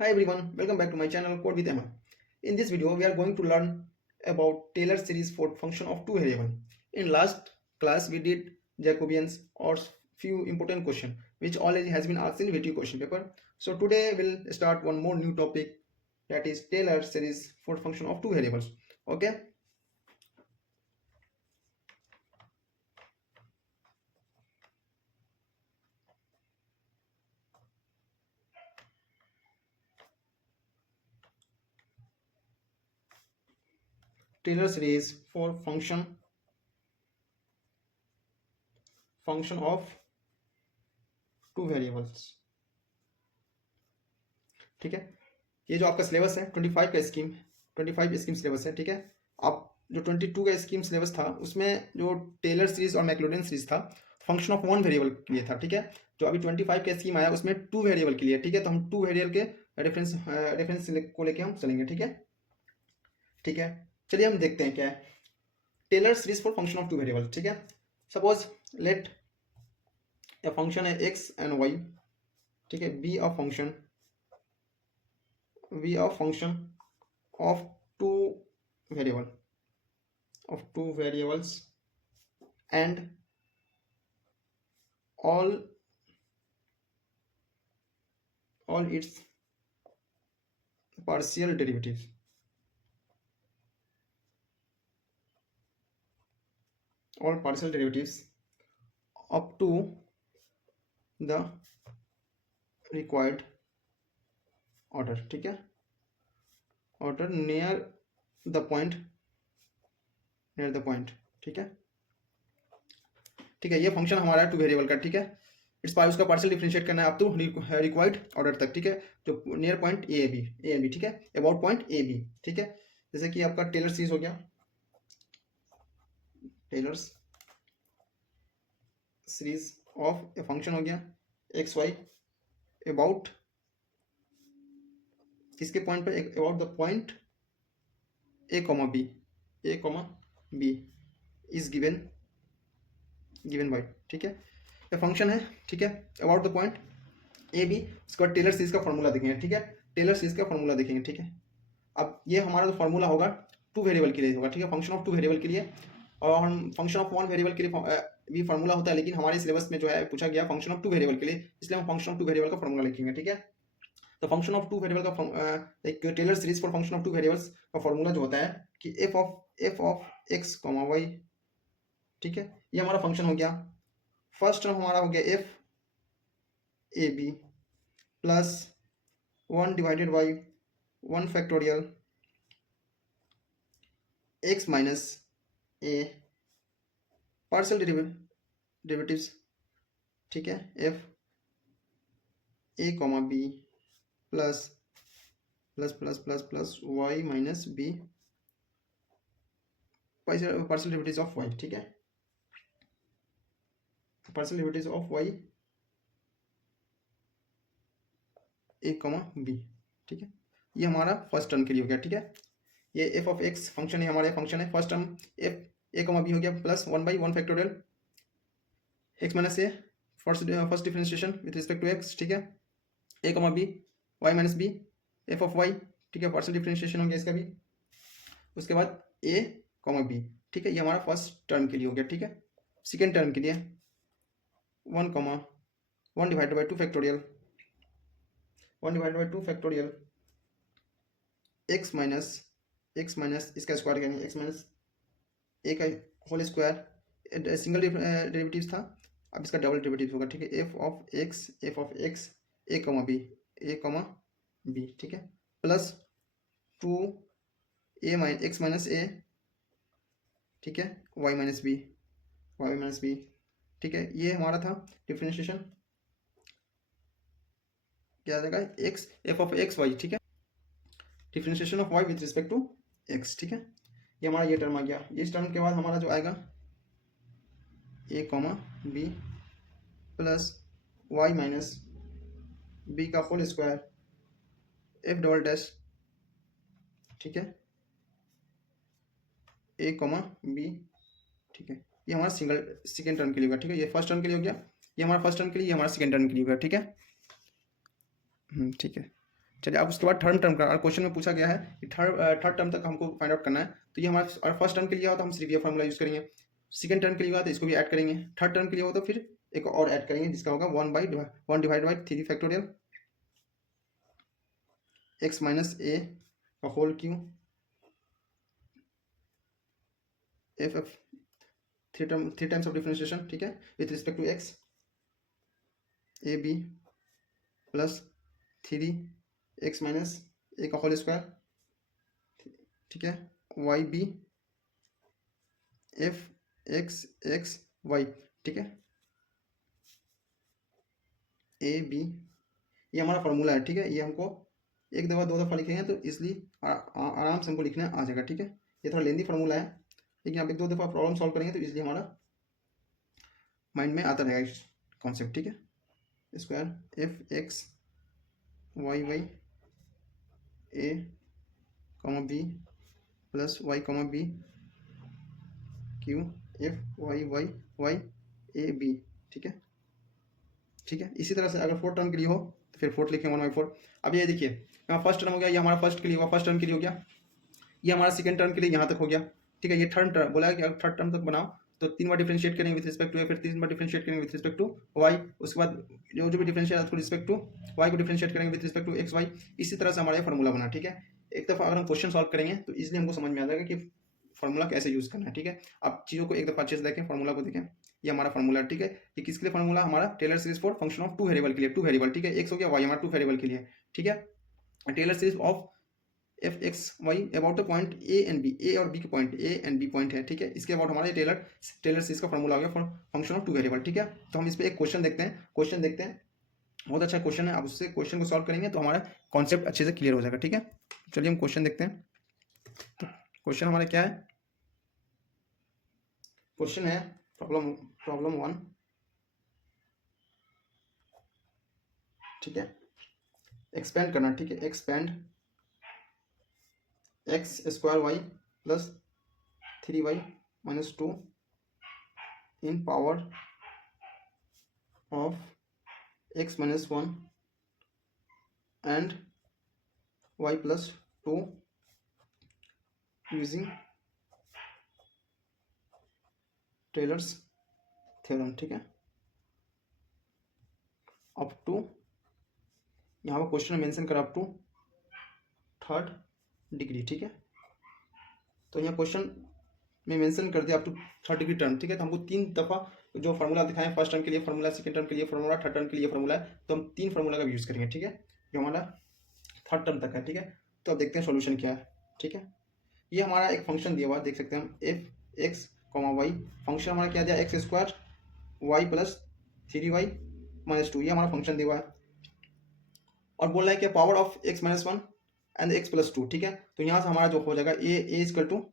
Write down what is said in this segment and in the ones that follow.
Hi everyone, welcome back to my channel Code with Emma. In this video, we are going to learn about Taylor series for function of two variable. In last class, we did Jacobians or few important question which already has been asked in VT question paper. So today we'll start one more new topic, that is Taylor series for function of two variables. Okay. Taylor series for function of two variables. ठीक है, ये जो आपका syllabus है 25 का scheme 25 scheme syllabus है। ठीक है, आप जो 22 का स्कीम सिलेबस था उसमें जो टेलर सीरीज और मैक्लोडन सीरीज था फंक्शन ऑफ वन वेरिएबल के लिए था। ठीक है, जो अभी 25 का स्कीम आया उसमें टू वेरिएबल के लिए। ठीक है, तो हम टू वेरिएबल के रेफरेंस को लेके हम चलेंगे। ठीक है, ठीक है, चलिए हम देखते हैं क्या है Taylor series for function of two variable. ठीक है, सपोज लेट ए फंक्शन है एक्स एंड वाई। ठीक है, b a function of two variables and all its partial derivatives up to the required order। ठीक है, order near the point। ठीक है, ठीक है, ये फंक्शन हमारा है टू वेरिएबल का। ठीक है, इट्स पाई उसका पार्शियल डिफरेंशिएट करना है अप टू रिक्वायर्ड ऑर्डर तक। ठीक है, जो नियर पॉइंट ए बी ठीक है, अबाउट पॉइंट ए बी। ठीक है, जैसे कि आपका टेलर सीरीज हो गया, Taylor's series of a function हो गया एक्स वाई अबाउट किसके पॉइंट पर, about the point a comma b is given by. ठीक है, ये फंक्शन है। ठीक है, about the point a b, इसका टेलर सीरीज का फॉर्मूला देखेंगे। ठीक है, टेलर सीरीज का फॉर्मूला देखेंगे। ठीक है, अब ये हमारा जो फॉर्मूला होगा टू वेरिएबल के लिए होगा। ठीक है, फंक्शन ऑफ टू वेरिएबल के लिए, और हम फंक्शन ऑफ वन वेरिएबल के लिए भी फॉर्मूला होता है, लेकिन हमारे सिलेबस में जो है पूछा गया फंक्शन ऑफ टू वेरिएबल के लिए, इसलिए हम फंक्शन ऑफ टू वेरिएबल का फॉर्मूला लिखेंगे। ठीक है, तो फंक्शन ऑफ टू वेरिएबल का एक Taylor series for function of two variables का फॉर्मूला जो होता है कि f of x comma y. ठीक है, ये हमारा फंक्शन हो गया। फर्स्ट टर्म हमारा हो गया f a b plus 1 divided by 1 factorial x minus a partial derivatives. ठीक है, f a comma b plus plus plus plus plus y minus b partial derivatives of y. ठीक है, partial derivatives of y a comma b. ठीक है, ये हमारा first term के लिए हो गया। ठीक है, ये एफ ऑफ एक्स फंक्शन है, हमारा फंक्शन है। First term f a comma b हो गया plus 1 by 1 factorial x minus a first differentiation with respect to x. ठीक है, a comma b y minus b f of y. ठीक है, partial differentiation हो गया इसका भी। उसके बाद ए कॉमा बी। ठीक है, ये हमारा फर्स्ट टर्म के लिए हो गया। ठीक है, सेकेंड टर्म के लिए 1 comma 1 divided by 2 factorial x minus इसका स्क्वायर करेंगे, एक्स माइनस ए का होल स्क्वायर। सिंगल डेरिवेटिव्स था, अब इसका डबल डेरिवेटिव होगा। ठीक है, f of x a comma b. ठीक है, प्लस 2 एक्स माइनस ए। ठीक है, वाई माइनस बी। ठीक है, ये हमारा था डिफरेंशिएशन, क्या आ जाएगा x f of x y. ठीक है, differentiation of y with respect to x. ठीक है, ये हमारा ये टर्म आ गया। इस टर्म के बाद हमारा जो आएगा a comma b plus y minus b का whole square f double dash. ठीक है, ए कॉमा बी। ठीक है, ये हमारा सेकेंड टर्म के लिए होगा। ठीक है, ये फर्स्ट टर्म के लिए हो गया, ये हमारा फर्स्ट टर्म के लिए, ये हमारा सेकेंड टर्म के लिए होगा। ठीक है, ठीक है, चलिए अब उसके बाद थर्ड टर्म का क्वेश्चन में पूछा गया है कि थर्ड टर्म तक हमको फाइंड आउट करना है। तो ये हमारा फर्स्ट टर्म के लिए हो तो हम सिर्फ ये फार्मूला यूज़ करेंगे, सेकंड टर्म के लिए हुआ तो इसको भी ऐड करेंगे, थर्ड टर्म के लिए हो तो फिर एक और ऐड करेंगे जिसका होगा 1/3 x माइनस ए का whole cube f f three times of differentiation, ठीक है, with respect to x a b plus 3x minus a का होल स्क्वायर, ठीक है, y b f x x y, ठीक है, ए बी, ये हमारा फॉर्मूला है, ठीक है। ये हमको एक दफ़ा दो दफ़ा लिखेंगे तो इसलिए आराम से हमको लिखना आ जाएगा, ठीक है। ये थोड़ा लेंदी फार्मूला है लेकिन आप एक दो दफ़ा प्रॉब्लम सॉल्व करेंगे तो इसलिए हमारा माइंड में आता रहेगा इस कॉन्सेप्ट, ठीक है। Square f x y y a comma b plus y comma b q f y y y a b, ठीक है, ठीक है। इसी तरह से अगर फोर्थ टर्म के लिए हो तो फिर फोर्थ लिखेंगे 1/4। अब ये देखिए यहाँ फर्स्ट टर्म हो गया, ये हमारा फर्स्ट के लिए हुआ, फर्स्ट टर्म के लिए हो गया, ये हमारा सेकंड टर्म के लिए यहाँ तक हो गया, ठीक है। ये थर्ड टर्म बोला है कि अगर थर्ड टर्म तक बनाओ तो 3 बार डिफरेंशिएट करेंगे विद रिस्पेक्ट टू ए, फिर 3 बार डिफरेंशिएट करेंगे विद रिस्पेक्ट टू वाई, उसके बाद जो भी डिफरेंशिएट उसको रिस्पेक्ट टू वाई को डिफरेंशिएट करेंगे with respect to x y. इसी तरह से हमारा ये फॉर्मूला बना, ठीक है। एक दफ़ा अगर हम क्वेश्चन सॉल्व करेंगे तो इसलिए हमको समझ में आ जाएगा कि फॉर्मूला कैसे यूज़ करना है, ठीक है। आप चीज़ों को एक दफ़ा अच्छे से देखें, फॉर्मूला को देखें, ये हमारा फॉर्मूला, ठीक है। ये किसके लिए फॉर्मूला, हमारा Taylor series for function of two variable के लिए, टू वेरिएबल, ठीक है, एक्स हो गया वाई हमारा टू वेरिएबल के लिए, ठीक है। Taylor series of f x y about the point a and b, a और बी के point, a and b point है, ठीक है। इसके अबाउट हमारा ये टेलर सीरीज का फॉर्मूला हो गया for function of two variable, ठीक है। तो हम इस पर एक क्वेश्चन देखते हैं, बहुत अच्छा क्वेश्चन है। आप उससे क्वेश्चन को सॉल्व करेंगे तो हमारा कॉन्सेप्ट अच्छे से क्लियर हो जाएगा, ठीक है। चलिए हम क्वेश्चन देखते हैं। तो क्वेश्चन हमारा क्या है, क्वेश्चन है प्रॉब्लम 1, ठीक है, एक्सपेंड करना, ठीक है, expand x square y plus 3y minus 2 in power of x minus 1 and y plus 2 using Taylor's theorem, ठीक है, अप टू, यहाँ पर क्वेश्चन में मेंशन करा अप टू थर्ड डिग्री, ठीक है। तो यहाँ क्वेश्चन में मेंशन कर दिया up to third degree term, ठीक है। तो हमको 3 दफ़ा जो फार्मूला दिखाएं, फर्स्ट टर्म के लिए फार्मूला, सेकंड टर्म के लिए फार्मूला, थर्ड टर्म के लिए फार्मूला है, तो हम 3 फार्मूला का यूज़ करेंगे, ठीक है, जो हमारा थर्ड टर्म तक है, ठीक है। तो अब देखते हैं सॉल्यूशन क्या है, ठीक है। ये हमारा एक फंक्शन दिया हुआ है, देख सकते हैं हम, f x comma y, function हमारा क्या दिया, x square y plus 3y minus 2, ये हमारा फंक्शन दिया हुआ है। और बोल रहा है कि power of x minus 1 and x plus 2, ठीक है। तो यहाँ से हमारा जो हो जाएगा ए इक्वल टू,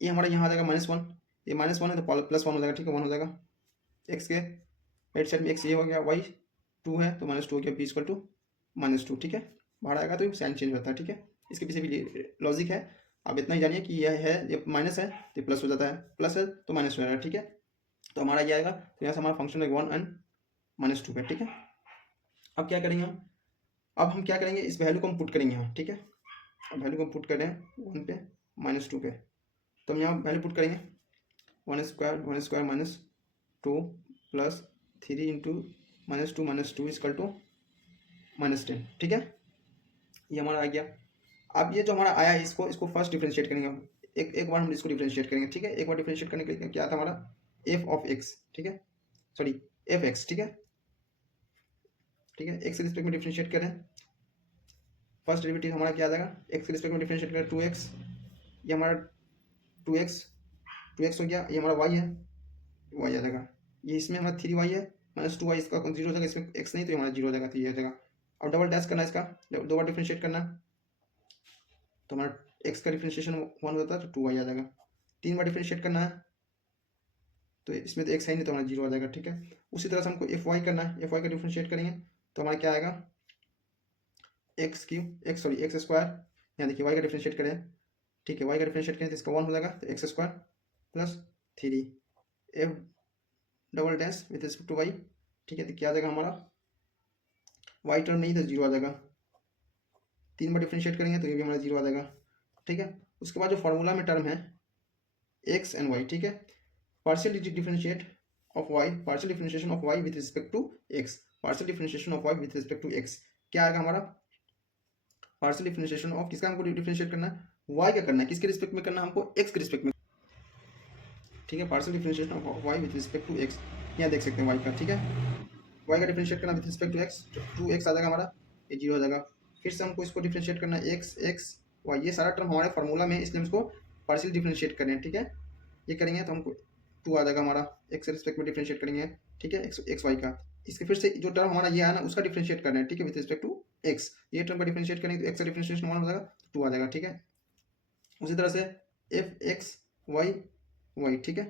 ये हमारा यहाँ आ जाएगा -1, ये -1 है तो +1 हो जाएगा, ठीक है, 1 हो जाएगा। x के राइट साइड में x ये हो गया, y 2 है तो -2 हो गया, b इक्वल टू -2, ठीक है। बाहर आएगा तो साइन चेंज होता है, ठीक है। इसके पीछे भी लॉजिक है, आप इतना ही जानिए कि यह है, ये माइनस है तो प्लस हो जाता है, प्लस है तो माइनस हो जाएगा, ठीक है। तो हमारा ये आएगा, तो यहाँ से हमारा फंक्शन है 1 एंड -2 पे, ठीक है। अब क्या करेंगे हम, अब हम क्या करेंगे, इस वैल्यू को हम पुट करेंगे यहाँ, ठीक है। अब वैल्यू को हम पुट करें 1 पे -2 पे, तो हम यहाँ वैल्यू पुट करेंगे 1 square minus 2 plus 3 into -2 equal to -10, ठीक है। ये हमारा आ गया। अब ये जो हमारा आया है इसको फर्स्ट डिफरेंशिएट करेंगे हम, एक बार हम इसको डिफरेंशिएट करेंगे, ठीक है। एक बार डिफरेंशिएट करने के लिए क्या था हमारा, एफ ऑफ एक्स, ठीक है, सॉरी एफ एक्स, ठीक है, ठीक है। एक्स के रिस्पेक्ट में डिफरेंशिएट करें, फर्स्ट डेरिवेटिव हमारा क्या आ जाएगा, एक्स के रिस्पेक्ट में डिफरेंशिएट करें 2x, ये हमारा 2x हो गया, ये हमारा y है, y आ जाएगा, ये इसमें हमारा 3y है माइनस 2y, इसका 0 हो जाएगा, इसमें x नहीं तो ये हमारा 0 हो जाएगा, तो ये हो जाएगा। अब डबल डैश करना है इसका, जब 2 बार डिफरेंशिएट करना है तो हमारा x का डिफरेंशिएशन 1 होता है तो 2y आ जाएगा। 3 बार डिफरेंशिएट करना है तो इसमें तो x है नहीं तो हमारा 0 आ जाएगा, ठीक है। उसी तरह से हमको fy करना है, fy का डिफरेंशिएट करेंगे तो हमारा क्या आएगा, एक्स स्क्वायर, यहाँ देखिए y का डिफरेंशिएट करें, ठीक है, y का डिफरेंशिएट करें तो इसका 1 हो जाएगा, तो x square plus 3 f double dash with respect to y, ठीक है। तो क्या आ जाएगा हमारा, y टर्म नहीं तो 0 आ जाएगा, 3 बार डिफ्रेंशिएट करेंगे तो ये भी हमारा 0 आ जाएगा, ठीक है। उसके बाद जो फॉर्मूला में टर्म है एक्स एंड वाई, ठीक है, partial differentiate of y, partial differentiation of y with respect to x, partial differentiation of y with respect to x, क्या आएगा हमारा पार्शियल डिफरेंशिएशन ऑफ किसका हमको डिफरेंशिएट करना है, वाई का करना है, किसके रिस्पेक्ट में करना है हमको, एक्स के रिस्पेक्ट में, ठीक है। Partial differentiation of y with respect to x, यहाँ देख सकते हैं वाई का, ठीक है, वाई का डिफरेंशिएट करना with respect to x, two x आ जाएगा हमारा, ये 0 हो जाएगा। फिर से हमको इसको डिफरेंशिएट करना है एक्स एक्स वाई, ये सारा टर्म हमारे फार्मूला में है, इसलिए हम इसको पार्शियल डिफरेंशिएट कर रहे हैं, ठीक है। ये करेंगे तो हमको 2 आ जाएगा हमारा, एक्स के रिस्पेक्ट में डिफरेंशिएट करेंगे, ठीक है, एक्स वाई का। इसके फिर से जो टर्म हमारा ये आया ना उसका डिफरेंशिएट करना है, ठीक है, विथ रिस्पेक्ट टू एक्स, ये टर्म का डिफरेंशिएट करेंगे तो एक्स का डिफरेंशिएशन 1 हो जाएगा, 2 आ जाएगा, ठीक है। उसी तरह से एफ एक्स वाई वाई, ठीक है,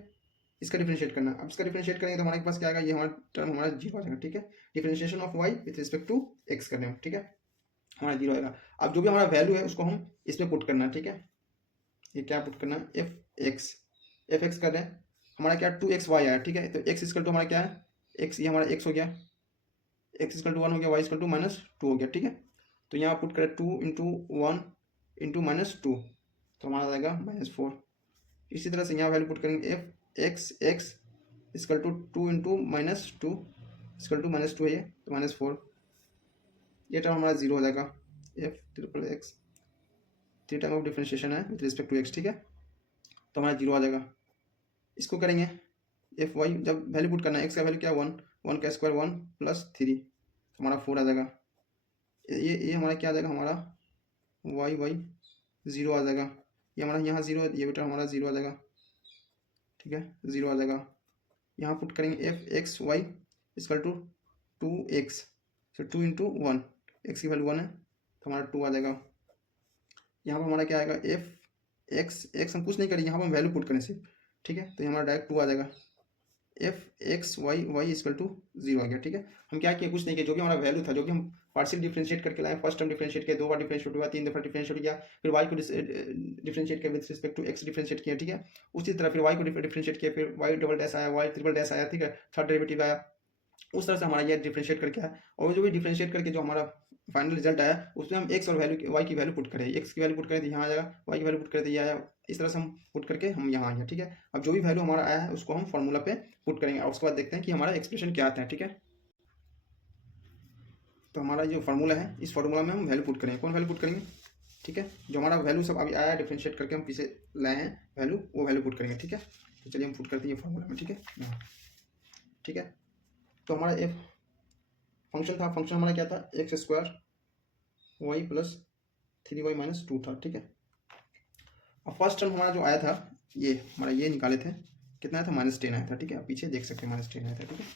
इसका डिफरेंशिएट करना है। अब इसका डिफरेंशिएट करेंगे तो हमारे पास क्या आएगा, ये हमारा टर्म हमारा 0 आ जाएगा, ठीक है। Differentiation of y with respect to x करने में, ठीक है, हमारा 0 आएगा। अब जो भी हमारा वैल्यू है उसको हम इसमें पुट करना है, ठीक है। ये क्या पुट करना है, एफ एक्स कर रहे हैं, हमारा क्या 2x वाई आया, ठीक है। तो x इक्वल टू हमारा क्या है, x, ये हमारा x हो गया, x इक्वल टू 1 हो गया, y इक्वल टू -2 हो गया, ठीक है। तो यहाँ पुट करें 2 इंटू 1 इंटू -2, तो हमारा आएगा -4। इसी तरह से यहाँ वैल्यू पुट करेंगे f x equal to 2 into -2 equal to -2 है ये, तो -4, ये टर्म हमारा 0 हो जाएगा। F triple x 3 time of differentiation है विथ रिस्पेक्ट टू एक्स, ठीक है, तो हमारा 0 आ जाएगा। इसको करेंगे एफ वाई, जब वैल्यू पुट करना है, एक्स का वैल्यू क्या है 1, 1 का स्क्वायर 1 + 3, तो हमारा 4 आ जाएगा। ये हमारा क्या आ जाएगा, हमारा वाई वाई 0 आ जाएगा, ये हमारा यहाँ 0 है, ये बेटा हमारा 0 आ जाएगा, ठीक है, 0 आ जाएगा। यहाँ पुट करेंगे f x y equal to 2x, तो 2 इंटू 1, एक्स की वैल्यू 1 है तो हमारा 2 आ जाएगा। यहाँ पर हमारा क्या आएगा, एफ एक्स हम कुछ नहीं करेंगे, यहाँ पर हम वैल्यू पुट करें सिर्फ, ठीक है, तो ये हमारा डायरेक्ट 2 आ जाएगा। F x y y equal to 0 आ गया, ठीक है। हम क्या किए, कुछ नहीं किया, जो भी हमारा वैल्यू था, जो कि हम पार्शियल डिफरेंशिएट करके लाए, फर्स्ट टर्म डिफरेंशिएट किया, 2 बार डिफरेंशिएट हुआ, 3 दफा डिफरेंशिएट किया, फिर वाई को डिफरेंशिएट किया with respect to x differentiate किया, ठीक है। उसी तरह फिर वाई को डिफरेंशिएट किया, फिर वाई डबल डैश आया, वाई ट्रिपल डैश आया, ठीक है, थर्ड डेरिवेटिव आया, उस तरह से हमारा ये डिफरेंशिएट करके आया। और जो भी डिफरेंशिएट करके जो हमारा फाइनल रिजल्ट आया उसमें हम एक्स और वैल्यू वाई की वैल्यू पुट करें, एक्स की वैल्यू पुट करें तो यहाँ आ जाएगा, वाई की वैल्यू पुट करें तो ये आया, इस तरह से हम पुट करके हम यहाँ आएंगे, ठीक है। अब जो भी वैल्यू हमारा आया है उसको हम फॉर्मूला पे पुट करेंगे और उसके बाद देखते हैं कि हमारा एक्सप्रेशन क्या आता है, ठीक है। तो हमारा जो फार्मूला है, इस फार्मूला में हम वैल्यू पुट करेंगे, कौन वैल्यू पुट करेंगे, ठीक है, जो हमारा वैल्यू सब अभी आया डिफरेंशिएट करके हम पीछे लाए हैं वैल्यू, वो वैल्यू पुट करेंगे, ठीक है। तो चलिए हम पुट करते हैं फार्मूला में, ठीक है, ठीक है। तो हमारा एफ फंक्शन था, फंक्शन हमारा क्या था, x square y plus 3y - 2 था, ठीक है। अब फर्स्ट टर्म हमारा जो आया था, ये हमारा ये निकाले थे, कितना आया था, -10 आया था, ठीक है, आप पीछे देख सकते हैं -10 आया था, ठीक है।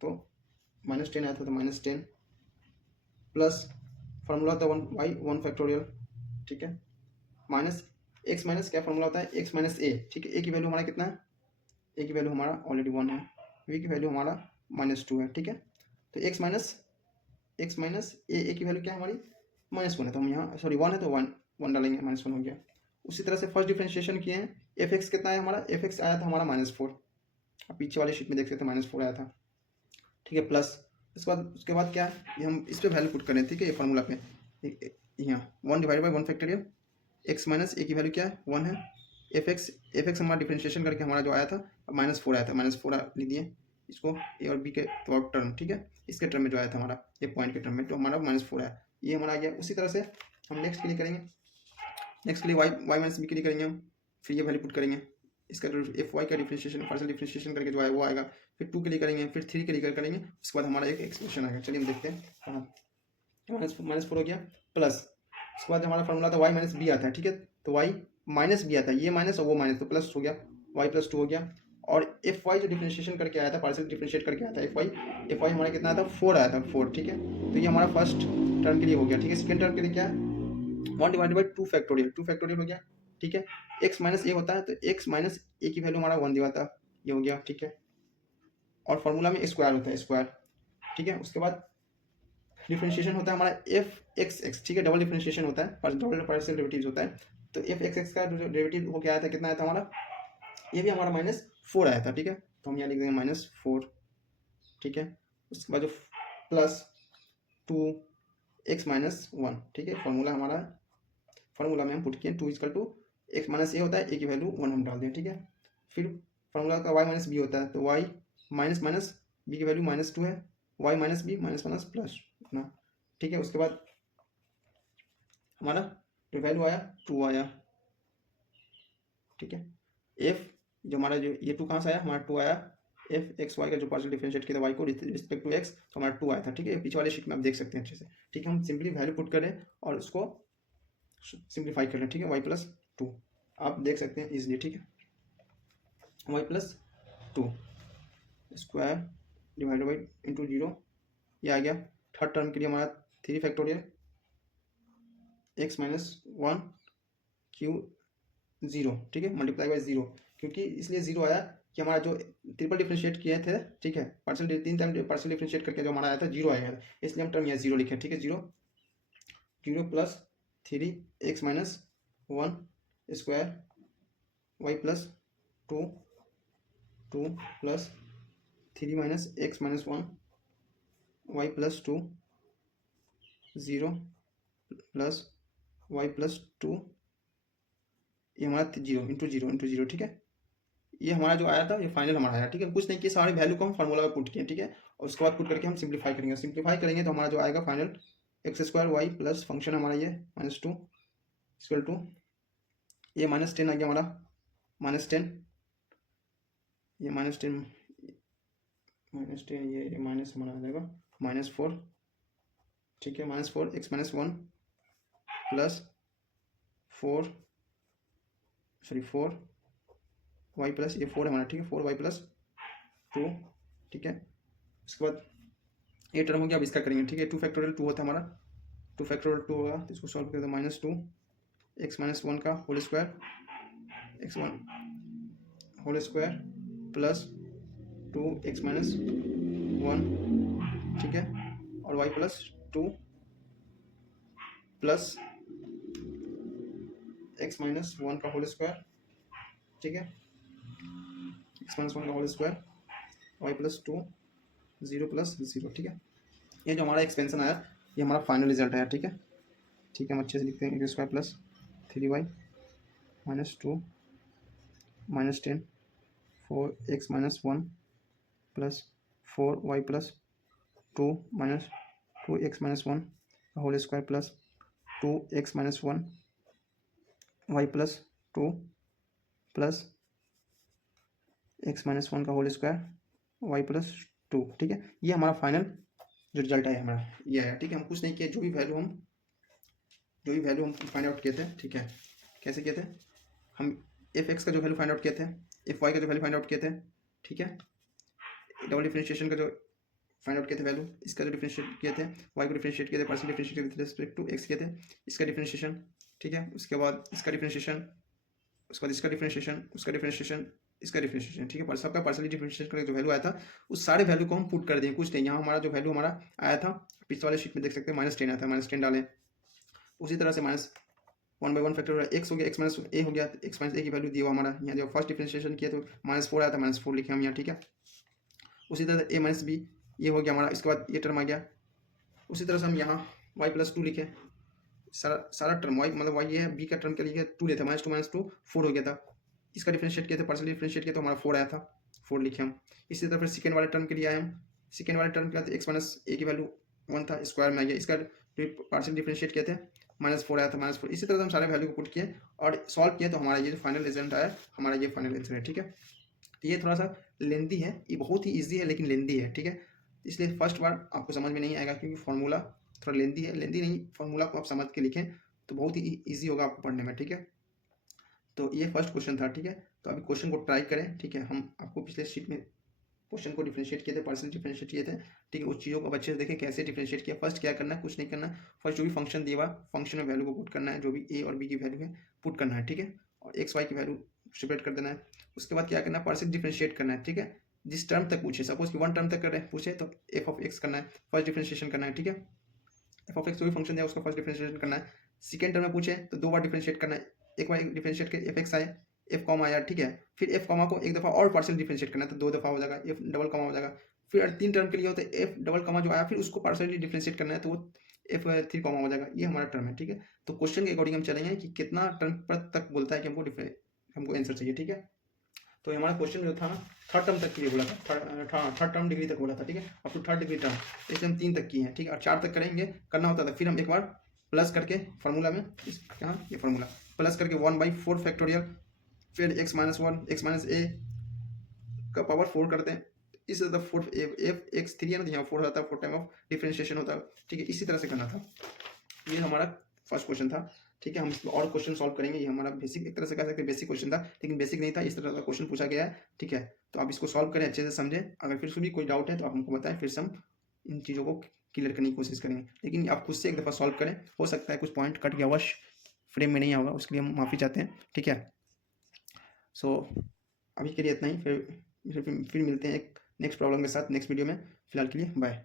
तो -10 आया था, तो -10 प्लस फार्मूला था 1 फैक्टोरियल, ठीक है, माइनस एक्स माइनस क्या फार्मूला होता है, एक्स माइनस ए, ठीक है। ए की वैल्यू हमारा कितना है, ए की वैल्यू हमारा ऑलरेडी 1 है, वी की वैल्यू हमारा -2 है, ठीक है। तो एक्स माइनस ए की वैल्यू क्या है हमारी -1 है, तो हम यहाँ सॉरी 1 है तो 1 डालेंगे, -1 हो गया। उसी तरह से फर्स्ट डिफरेंशिएशन किए हैं, एफ एक्स कितना है हमारा, एफ एक्स आया था हमारा -4, अब पीछे वाले शीट में देख सकते हैं -4 आया था, ठीक है, प्लस उसके बाद क्या है, ये हम इस पर वैल्यू पुट करें, ठीक है, ये फार्मूला पे यहाँ 1/1 फैक्टोरियल, एक्स माइनस ए की वैल्यू क्या है 1 है, एफ एक्स हमारा डिफरेंशिएशन करके हमारा जो आया था -4 आया था, -4 लिख दिए इसको, ए और बी के थर्ड टर्म, ठीक है, इसके टर्म में जो आया था हमारा ये पॉइंट के टर्म में, तो हमारा -4 आया, ये हमारा आ गया। उसी तरह से हम नेक्स्ट के लिए करेंगे, नेक्स्ट के लिए वाई माइनस बी के लिए करेंगे हम, फिर ये वैल्यू पुट करेंगे, इसका एफ वाई का डिफरेंशिएशन पार्शियल डिफरेंशिएशन करके जो है वो आएगा, फिर 2 के लिए करेंगे, फिर 3 के लिए करेंगे, उसके बाद हमारा एक एक्सप्रेशन आएगा। चलिए हम देखते हैं, हाँ -4 हो गया, प्लस उसके बाद हमारा फार्मूला था वाई माइनस बी आता है, ठीक है, तो वाई माइनस बी आता है, ये माइनस और वो माइनस, तो प्लस हो गया, वाई +2 हो गया। और एफ वाई जो डिफरेंशिएशन करके आया था, पार्शियल डिफरेंशिएट करके आया था एफ वाई हमारा कितना आया था 4 आया था, 4, ठीक है। तो ये हमारा फर्स्ट टर्म के लिए हो गया, ठीक है। सेकंड टर्म के लिए क्या है 1/2 फैक्टोरियल हो गया, ठीक है। एक्स माइनस ए होता है तो एक्स माइनस ए की वैल्यू हमारा 1 दिया था, ये हो गया, ठीक है। और फार्मूला में स्क्वायर होता है, स्क्वायर, ठीक है। उसके बाद डिफरेंशिएशन होता है हमारा एफ एक्स, ठीक है, डबल डिफरेंशिएशन होता है, डबल पार्शियल डेरिवेटिव्स होता है। तो एफ एक्स का डेरिवेटिव हो गया आया था, कितना आया था हमारा, ये भी हमारा -4 आया था, ठीक है। तो हम यहाँ लिख देंगे -4, ठीक है। उसके बाद जो +2 एक्स माइनस वन, ठीक है। फॉर्मूला हमारा, फॉर्मूला में हम पुट किए 2 इक्वल टू एक्स माइनस ए होता है, ए की वैल्यू 1 हम डाल दें, ठीक है। फिर फॉर्मूला का वाई माइनस बी होता है, तो वाई माइनस माइनस बी की वैल्यू -2 है, y minus b minus minus plus इतना, ठीक है। उसके बाद हमारा जो वैल्यू आया 2 आया, ठीक है। एफ जो हमारा जो ये 2 कहाँ से आया, हमारा 2 आया एफ एक्स वाई का जो पार्शियल डिफरेंशिएट किया था वाई को रिस्पेक्ट टू एक्स, तो हमारा 2 आया था, ठीक है। पीछे वाले शीट में आप देख सकते हैं अच्छे से, ठीक है। हम सिंपली वैल्यू पुट करें और उसको सिंप्लीफाई कर लें, ठीक है। वाई प्लस 2 आप देख सकते हैं इजिली, ठीक है। Y plus 2 square divided by into 0, ये आ गया। थर्ड टर्म के लिए हमारा 3 फैक्टोरियल एक्स माइनस 1 क्यू 0, ठीक है, मल्टीप्लाई बाई 0, क्योंकि इसलिए 0 आया कि हमारा जो ट्रिपल डिफरेंशिएट किए थे, ठीक है, पार्शियल 3 टाइम पार्शियल डिफरेंशिएट करके जो हमारा आया था 0 आया है, इसलिए हम टर्म यहाँ 0 लिखे, ठीक है। 0 plus 3 x minus 1 square y plus 2 plus 3 minus x minus 1 y plus 2 0 plus y plus 2, ये हमारा 0 इंटू 0, ठीक है। ये हमारा जो आया था ये फाइनल हमारा आया, ठीक है। कुछ नहीं किया, सारे वैल्यू को हम फार्मूला में पुट किए, ठीक है। और उसके बाद पुट करके हम सिंप्लीफाई करेंगे तो हमारा जो आएगा final x square y plus function हमारा ये -2 इक्वल टू ये -10 आ गया हमारा, -10, ये -10 ये माइनस हमारा आ जाएगा -4, ठीक है। -4 x minus 1 plus 4 y plus ये 4 हमारा, ठीक है, 4 वाई प्लस 2, ठीक है। उसके बाद ये टर्म हो गया, अब इसका करेंगे, ठीक है। 2 फैक्टोरियल 2 होता है हमारा, 2 फैक्टोरियल 2 होगा, तो इसको सॉल्व करते हैं -2 एक्स माइनस 1 का whole square, x 1 whole square plus 2 x minus 1, ठीक है, और y plus 2 plus x minus 1 का होल स्क्वायर, ठीक है, एक्स माइनस 1 का whole square y plus 2 0 plus 0, ठीक है। ये जो हमारा एक्सपेंशन आया ये हमारा फाइनल रिजल्ट आया, ठीक है। ठीक है, हम अच्छे से लिखते हैं, x square plus 3y -2 -10 4 x minus 1 plus 4 y plus 2 minus 2 x minus 1 whole square plus 2 x minus 1 y plus 2 plus x minus 1 का होल स्क्वायर वाई प्लस 2, ठीक है। ये हमारा फाइनल जो रिजल्ट है हमारा ये है, ठीक है। हम कुछ नहीं किए, जो भी वैल्यू हम फाइंड आउट किए थे, ठीक है। कैसे किए थे हम, एफ एक्स का जो वैल्यू फाइंड आउट किए थे, एफ वाई का जो वैल्यू फाइंड आउट किए थे, ठीक है। डबल डिफरेंशिएशन का जो फाइंड आउट किए थे वैल्यू, इसका जो डिफरेंशिएट किए थे, वाई को डिफरेंशिएट किए थे, partial differentiate with respect to x किए थे, इसका डिफरेंशिएशन, ठीक है। उसके बाद इसका डिफरेंशिएशन, उसके बाद इसका डिफरेंशिएशन, उसका डिफरेंशिएशन, इसका डिफरेंशिएशन, ठीक है। पर सबका पार्शियली डिफरेंशिएशन करके जो वैल्यू आया था उस सारे वैल्यू को हम पुट कर दें, कुछ नहीं। यहाँ हमारा जो वैल्यू हमारा आया था पिछले वाले शीट में देख सकते हैं -10 आया था, -10 डालें। उसी तरह से -1/1 फैक्टर एक्स हो गया, एक्स माइनस ए हो गया, एक्स माइनस ए की वैल्यू दिया हुआ हमारा, यहाँ जब फर्स्ट डिफरेंशिएशन किया तो -4 आया था, -4 लिखे हम यहाँ, ठीक है। उसी तरह से a माइनस बी ये हो गया हमारा, इसके बाद ये टर्म आ गया। उसी तरह से हम यहाँ y प्लस 2 लिखे, सारा टर्म y मतलब y ये है, b का टर्म के लिए 2 लेते हैं, -2 4 हो गया था। इसका डिफरेंशिएट किया था, पार्शियल डिफरेंशिएट किया तो हमारा 4 आया था, 4 लिखे हम। इसी तरह फिर सेकेंड वाले टर्म के लिए आए हम, सेकेंड वाले टर्म के लिए एक्स माइनस ए की वैल्यू 1 था, स्क्वायर में आ गया, इसका पार्शियल डिफरेंशिएट किए थे, -4 आया था, -4। इसी तरह से हम सारे वैल्यू को पुट किए और सॉल्व किए, तो हमारा ये जो फाइनल रिजल्ट आया हमारा ये फाइनल आंसर है, ठीक है। तो ये थोड़ा सा लेंदी है, ये बहुत ही ईजी है लेकिन लेंदी है, ठीक है। इसलिए फर्स्ट बार आपको समझ में नहीं आएगा, क्योंकि फॉर्मूला थोड़ा लेंदी है, लेंदी नहीं, फॉर्मूला को आप समझ के लिखें तो बहुत ही ईजी होगा आपको पढ़ने में, ठीक है। तो ये फर्स्ट क्वेश्चन था, ठीक है। तो अभी क्वेश्चन को ट्राई करें, ठीक है। हम आपको पिछले शीट में क्वेश्चन को डिफरेंशिएट किए थे, पार्शियल डिफरेंशिएट किए थे, ठीक है। उस चीज़ों को अच्छे से देखें कैसे डिफरेंशिएट किया। फर्स्ट क्या करना है, कुछ नहीं करना है, फर्स्ट जो भी फंक्शन दिया हुआ फंक्शन में वैल्यू को पुट करना है, जो भी ए और बी की वैल्यू है पुट करना है, ठीक है। और एक्स वाई की वैल्यू सेपरेट कर देना है। उसके बाद क्या करना है, पार्शियल डिफरेंशिएट करना है, ठीक है। जिस टर्म तक पूछे, सपोज कि 1 टर्म तक कर रहे हैं पूछे, तो एफ ऑफ एक्स करना है, फर्स्ट डिफरेंशिएशन करना है, ठीक है। एफ ऑफ एक्स जो भी फंक्शन दिया उसका फर्स्ट डिफरेंशिएशन करना है। सेकेंड टर्म में पूछे तो 2 बार डिफरेंशिएट करना है, एक बार डिफरेंशिएट के एफ एक्स आए, एफ कॉमा आया, ठीक है। फिर एफ कॉमा को एक दफ़ा और पार्शियल डिफरेंशिएट करना है, तो 2 दफ़ा हो जाएगा, एफ डबल कॉमा हो जाएगा। फिर 3 टर्म के लिए होता है एफ डबल कॉमा जो आया, फिर उसको पार्शियली डिफरेंशिएट करना है, तो वो एफ 3 कॉमा हो जाएगा, ये हमारा टर्म है, ठीक है। तो क्वेश्चन के अकॉर्डिंग हम चलेंगे कि कितना टर्म पर तक बोलता है कि हमको आंसर चाहिए, ठीक है। तो ये हमारा क्वेश्चन जो था ना थर्ड टर्म तक के लिए बोला था, थर्ड टर्म डिग्री तक बोला था, ठीक है, up to third degree term. इसलिए हम 3 तक किए हैं, ठीक है, और 4 तक करेंगे करना होता था। फिर हम एक बार प्लस करके फार्मूला में यहाँ ये फार्मूला प्लस करके 1/4 फैक्टोरियल, फिर x minus 1 x minus a का पावर 4 करते हैं। इस तरह 4 एफ एक्स 3 है ना, तो यहाँ 4 होता है, 4 टाइम ऑफ डिफ्रेंशिएशन होता है, ठीक है। इसी तरह से करना था। ये हमारा फर्स्ट क्वेश्चन था, ठीक है। हम इसमें और क्वेश्चन सॉल्व करेंगे। ये हमारा बेसिक, एक तरह से कह सकते हैं बेसिक क्वेश्चन था, लेकिन बेसिक नहीं था, इस तरह का क्वेश्चन पूछा गया है, ठीक है। तो आप इसको सॉल्व करें, अच्छे से समझें। अगर फिर से भी कोई डाउट है तो आप हमको बताएं, फिर से हम इन चीज़ों को क्लियर करने की कोशिश करेंगे। लेकिन आप खुद से एक दफ़ा सॉल्व करें, हो सकता है कुछ पॉइंट कट गया अवश्य फ्रेम में नहीं होगा, उसके लिए हम माफ़ी चाहते हैं, ठीक है। सो अभी के लिए इतना ही, फिर मिलते हैं एक नेक्स्ट प्रॉब्लम के साथ नेक्स्ट वीडियो में। फिलहाल के लिए बाय।